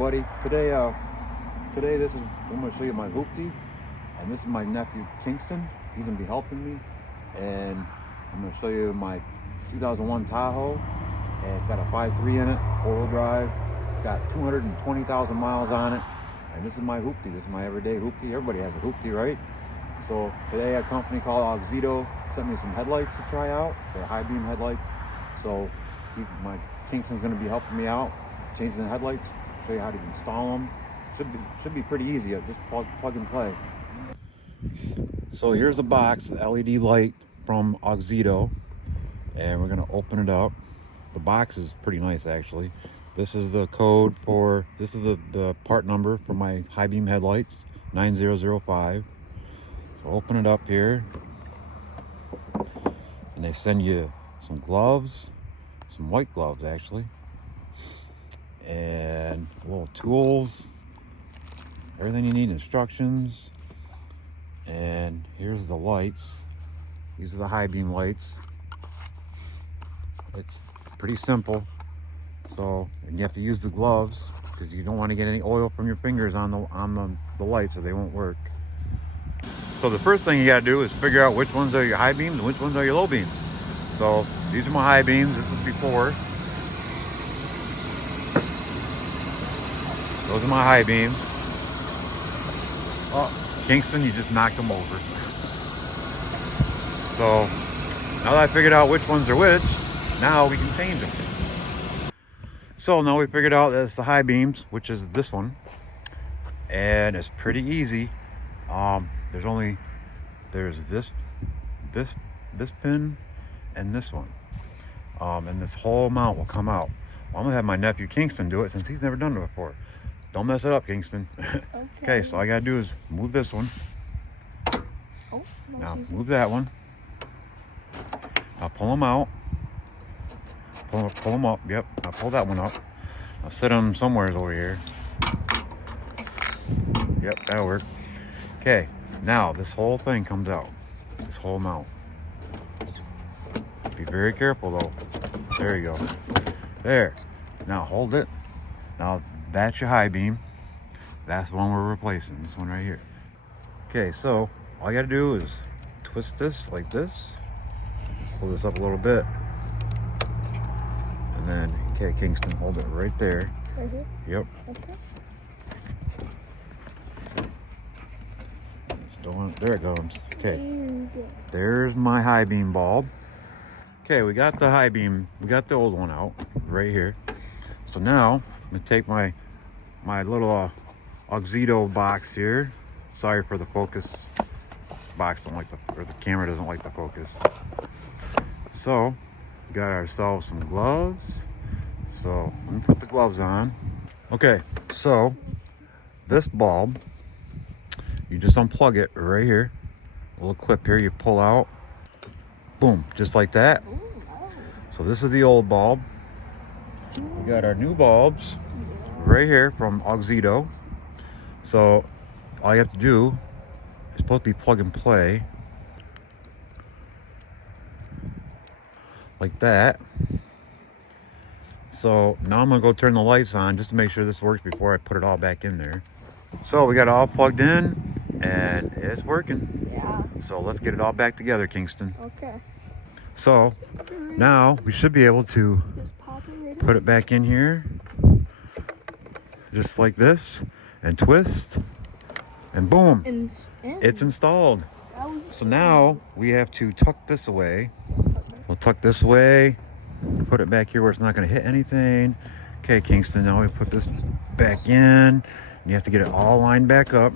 everybody. Today I'm going to show you my hoopty, and this is my nephew Kingston. He's going to be helping me, and I'm going to show you my 2001 Tahoe, and it's got a 5.3 in it, four-wheel drive. It's got 220,000 miles on it, and this is my hoopty. This is my everyday hoopty. Everybody has a hoopty, right? So today a company called Auxito sent me some headlights to try out. They're high beam headlights. So my Kingston's going to be helping me out, changing the headlights, show you how to install them. Should be pretty easy. Just plug and play. So here's the box, the LED light from Auxito, and we're going to open it up. The box is pretty nice actually. This is the code for, this is the part number for my high beam headlights, 9005. So open it up here, and they send you some gloves, some white gloves actually, and little tools, everything you need, instructions. And here's the lights. These are the high beam lights. It's pretty simple. So, and you have to use the gloves because you don't want to get any oil from your fingers on the lights, so they won't work. So the first thing you got to do is figure out which ones are your high beams and which ones are your low beams. So these are my high beams. This is before. Those are my high beams. Oh, Kingston, you just knocked them over. So now that I figured out which ones are which, now we can change them. So now we figured out that it's the high beams, which is this one, and it's pretty easy. There's this pin and this one, and this whole mount will come out. Well, I'm gonna have my nephew Kingston do it since he's never done it before. Don't mess it up, Kingston. Okay, so all I gotta do is move this one. Oh, now move that one. Now pull them out. Pull them up. Yep, I'll pull that one up. I'll set them somewhere over here. Yep, that'll work. Okay, now this whole thing comes out. This whole mount. Be very careful though. There you go. There. Now hold it. Now that's your high beam. That's the one we're replacing. This one right here. Okay, so all you gotta do is twist this like this. Pull this up a little bit. And then, okay, Kingston, hold it right there. Right here? Yep. Okay. There it goes. Okay. There's my high beam bulb. Okay, we got the high beam. We got the old one out right here. So now I'm gonna take my little Auxito box here. Sorry for the focus. Box don't like or the camera doesn't like the focus. So we got ourselves some gloves. So let me put the gloves on. Okay, so this bulb, you just unplug it right here. A little clip here you pull out. Boom, just like that. So this is the old bulb. We got our new bulbs right here from Auxito. So all you have to do is supposed to be plug and play. Like that. So now I'm gonna go turn the lights on just to make sure this works before I put it all back in there. So we got it all plugged in and it's working. Yeah. So let's get it all back together, Kingston. Okay. So now we should be able to put it back in here just like this and twist and boom, it's installed. So now we have to tuck this away. We'll tuck this away, put it back here where it's not going to hit anything. Okay, Kingston, now we put this back in. You have to get it all lined back up.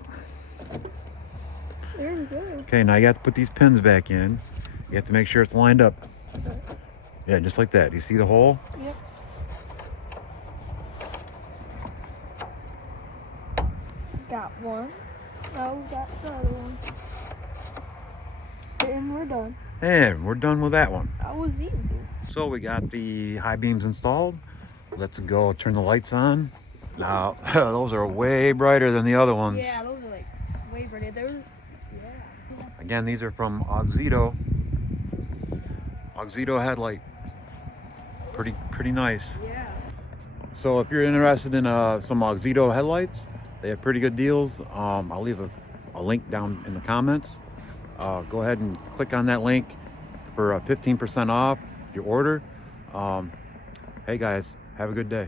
There you go. Okay, now you have to put these pins back in. You have to make sure it's lined up. Yeah, just like that. You see the hole? Yep. Got one. Now we got the other one. And we're done. And we're done with that one. That was easy. So we got the high beams installed. Let's go turn the lights on. Now, those are way brighter than the other ones. Yeah, those are like way brighter. Yeah. Again, these are from Auxito. Auxito headlight. Pretty nice. Yeah. So if you're interested in some Auxito headlights, they have pretty good deals. I'll leave a link down in the comments. Go ahead and click on that link for 15% off your order. Hey guys, have a good day.